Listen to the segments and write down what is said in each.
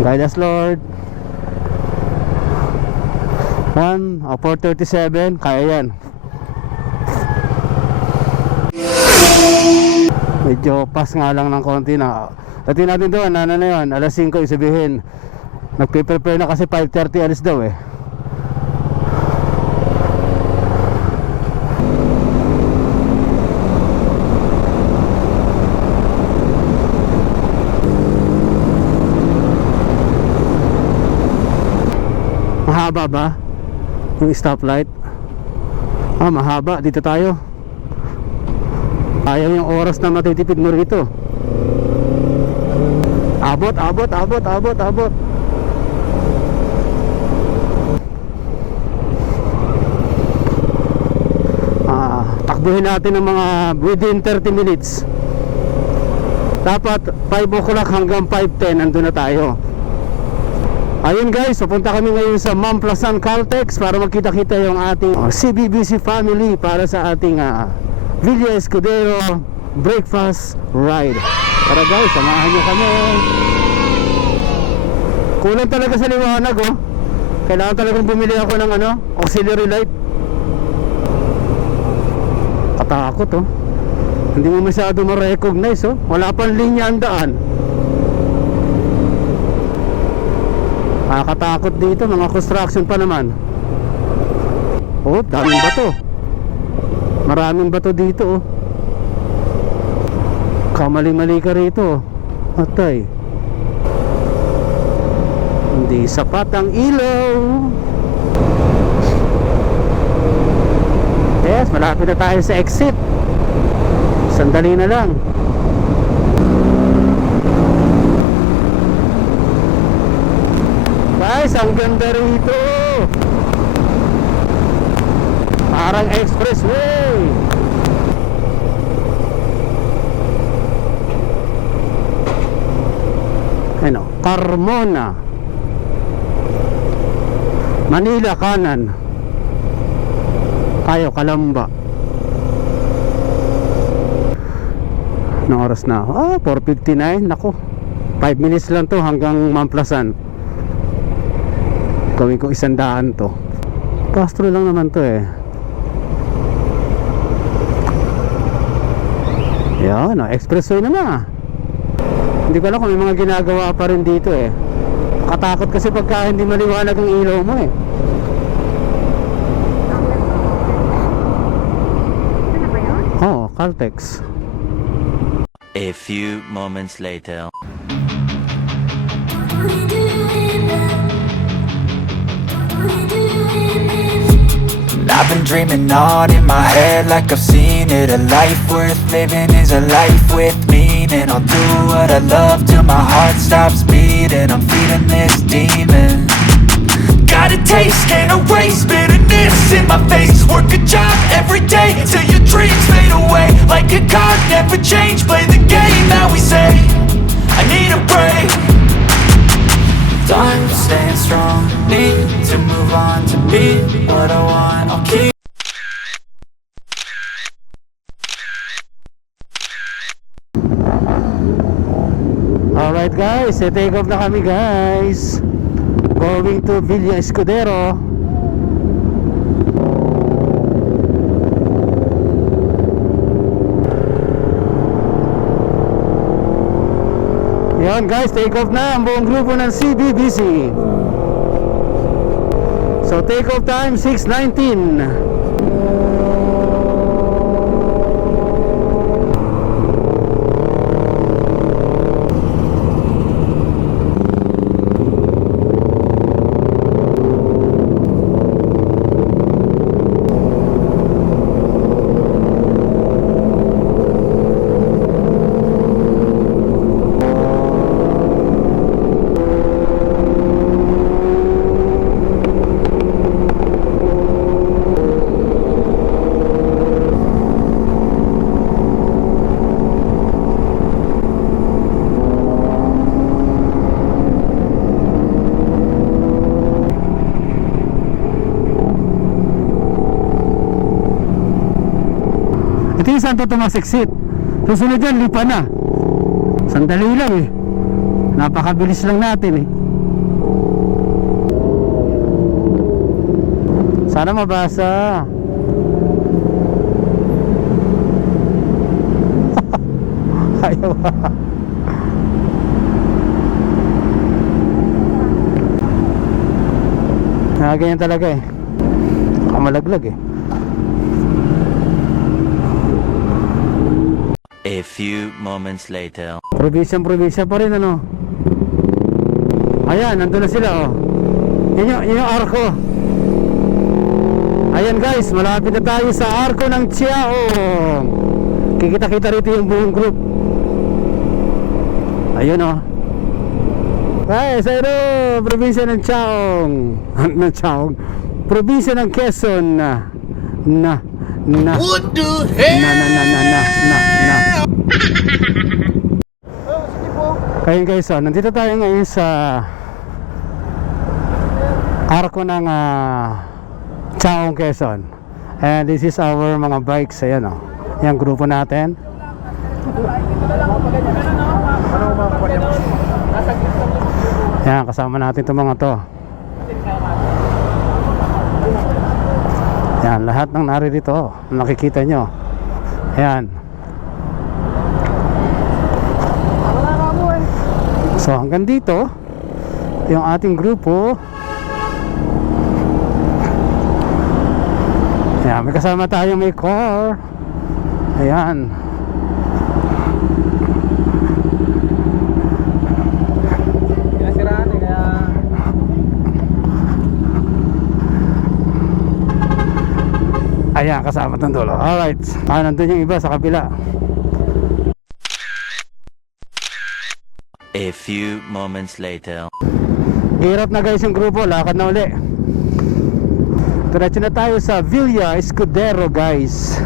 Guide us, Lord. 4:37, kaya yan. Medyo pass nga lang ng konti na. Dati natin doon, ano na yun, alas 5, isabihin nagpe-prepare na kasi 5:30 alis daw eh. Mahaba ba yung stoplight? Mahaba. Dito tayo. Ayaw yung oras na matitipid mo rito. Abot. Takbuhin natin ng mga within 30 minutes. Dapat 5 o'clock hanggang 5:10 nandun na tayo. Ayun guys, pupunta kami ngayon sa Mamplasan Caltex para magkita-kita yung ating CBBC family para sa ating Villa Escudero breakfast ride. Tara guys, samahan nyo kami. Kulang talaga sa liwanag oh. Kailangan talagang bumili ako ng auxiliary light. Katakot oh. Hindi mo masyado ma-recognize oh. Wala pang linya ang daan. Nakakatakot dito, mga construction pa naman. Oh, daming bato. Maraming bato dito oh. Kamali-mali ka rito. Atay. Hindi sapat ang ilaw. Yes, malapit na tayo sa exit. Sandali na lang. Guys, ang ganda rito. Parang expressway. Ano, Carmona, Manila kanan. Tayo Calamba. Anong oras na? 4:59. Nako, 5 minutes lang to hanggang Mamplasan. Gawin ko 100 to. Castro lang naman to eh. Yan, expressway na. Hindi ko alam kung may mga ginagawa pa rin dito eh. Katakot kasi pagka hindi maliwanag ang ilaw mo eh. Oh, Caltex. A few moments later. I've been dreaming on in my head like I've seen it. A life worth living is a life with meaning. I'll do what I love till my heart stops beating. I'm feeding this demon. Got a taste, can't erase bitterness in my face. Work a job every day till your dreams fade away. Like a card, never change, play the game that we say. I need a break. Time to stand strong, need to move on to be what I want. I'll keep. Alright guys, take off na kami guys. Going to Villa Escudero. Yan guys, take off na ang buong grupo ng CBBC. So take off time 6:19. Ito yung Santo Tomas exit. Susunod yan, Lipa na. Sandali lang eh. Napakabilis lang natin eh. Sana mabasa. Ayaw. Ganyan talaga eh. Kamalaglag eh. A few moments later. Probinsya pa rin ano. Ayan, nandun na sila oh. Yun yung arko. Ayan guys, malapit na tayo sa arko ng Chiaong. Kikita-kita rito yung buong group. Ayun oh. Ay, sa probinsya ng Chiaong. Ng Chiaong. Probinsya ng Quezon na. What the hell? Na. Kaya guys, nandito tayo ngayon sa arko ng Chiaong, Quezon. And this is our mga bikes. Ayan o, yung grupo natin. Ayan, kasama natin itong mga to. Ayan, lahat ng naririto nakikita nyo. Ayan. So hanggang dito yung ating grupo. Ayan, may kasama tayo, may car. Ayan. Ayan, kasama itong dulo. Alright, nandun yung iba sa kabila. A few moments later. Hirap na guys yung grupo, lakad na uli. Diretso na tayo sa Villa Escudero guys.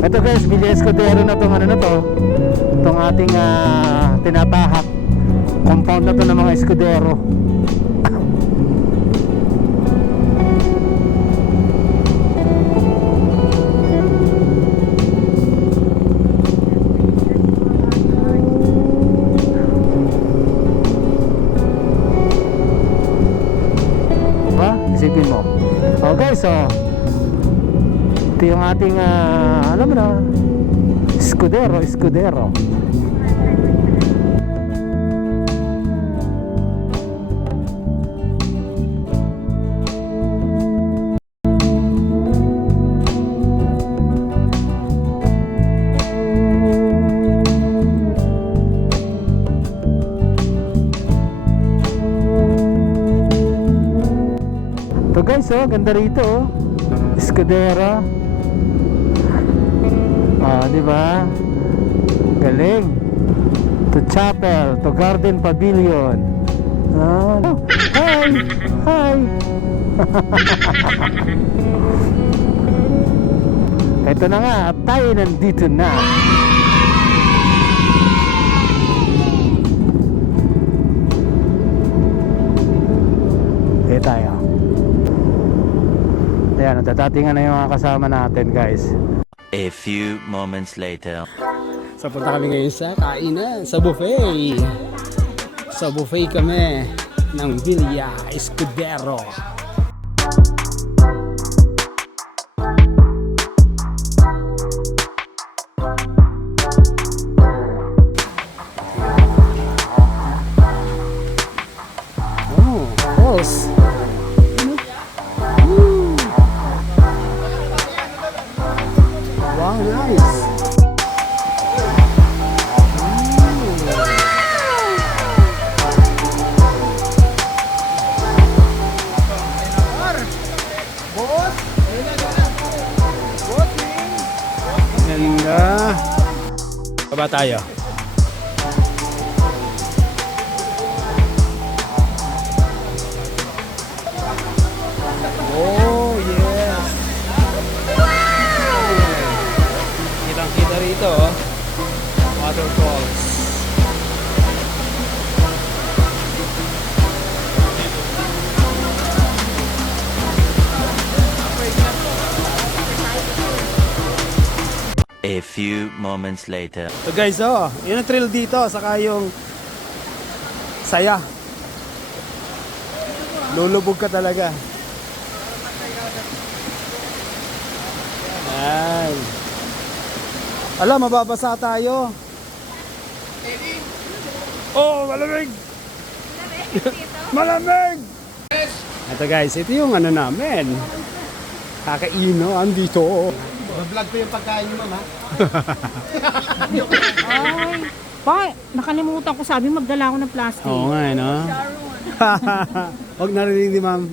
Ito guys, Villa Escudero na itong ano na to. Itong ating tinatahak. Compound na to ng mga Escudero. Diba? Isipin mo. Okay, so ito yung ating alam mo na, Escudero. Ito guys, oh, ganda rito oh. Escudero. Di ba? Galing. To chapel, to garden pavilion. Hi. Ito na nga, at tayo nandito na. Tayo. Ayan, natatatingan na yung mga kasama natin guys. A few moments later. So punta kami ngayon sa kainan, sa buffet. Sa buffet kami ng Villa Escudero. Oh, boss. Wow, nice. Ganda. Baba tayo. A few moments later. So guys, yun ang thrill dito, saka yung saya. Lulubog ka talaga. Ayan. Ala, mababasa tayo. Oh, malamig! Malamig! Ito guys, ito yung ano namin. Kakaino, andito. Vlog ko yung pagkain mo, ha? Ay, pa, nakalimutan ko. Sabi magdala ako ng plastic. Oo nga, no? Huwag narinig ni ma'am.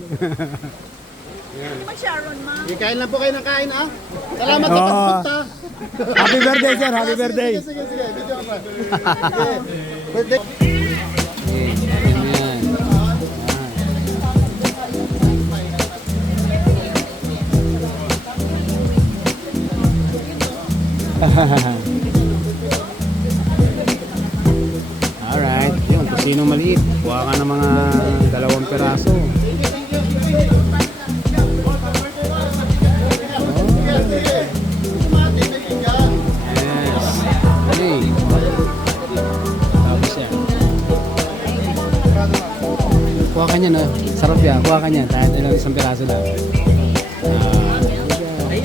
Mag-Sharon, ma. Kain lang po kayo ng kain, ah. Salamat sa pagpunta. Happy birthday, sir. Happy birthday. Sige, video ka pa. Birthday. Ayan. Alright, yun, tosino maliit. Kuha ka ng mga 2 piraso. Yes. Okay. Tapos yan. Kuha ka niya, no? Sarap yan. Kuha ka niya. Kahit ilang 1 piraso lang.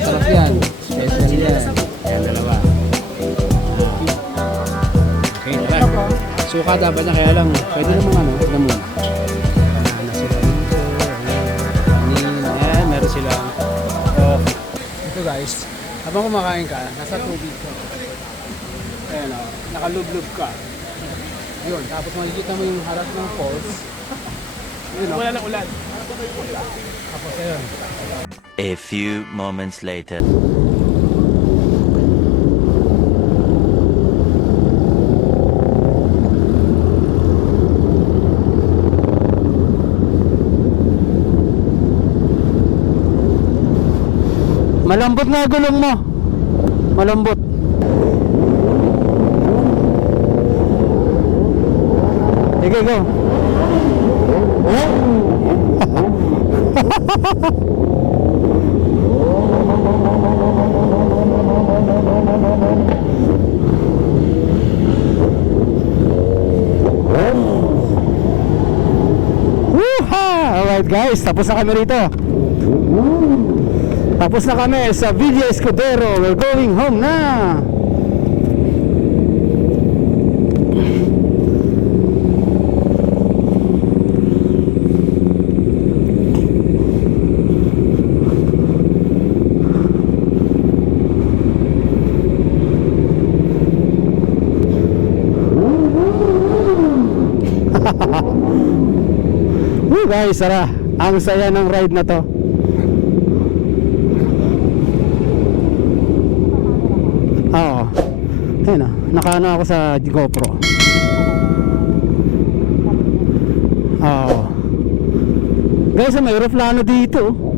Sarap yan. Special yan. Ayan, 2. Okay, tara. Suka dapat niya, kaya lang pwede namang ano, tignan mo. Banana sila dito. Kanin. Ayan, meron silang. Oh. Ito guys, habang kumakain ka, nasa tubig ka. Ayan o, nakalublob ka. Yun, tapos makikita mo yung harap ng falls. Yun o. Wala na ulan. Tapos ayun. A few moments later. Malambot nga gulong mo. Malambot. Sige, go. Woo-ha! Alright guys, tapos na kami rito. Tapos na kami sa Villa Escudero. We're going home na. Woo guys, tara. Ang saya ng ride na to. Oo. Ayun na. Nakaano ako sa GoPro. Oo. Guys, may aeroplano dito.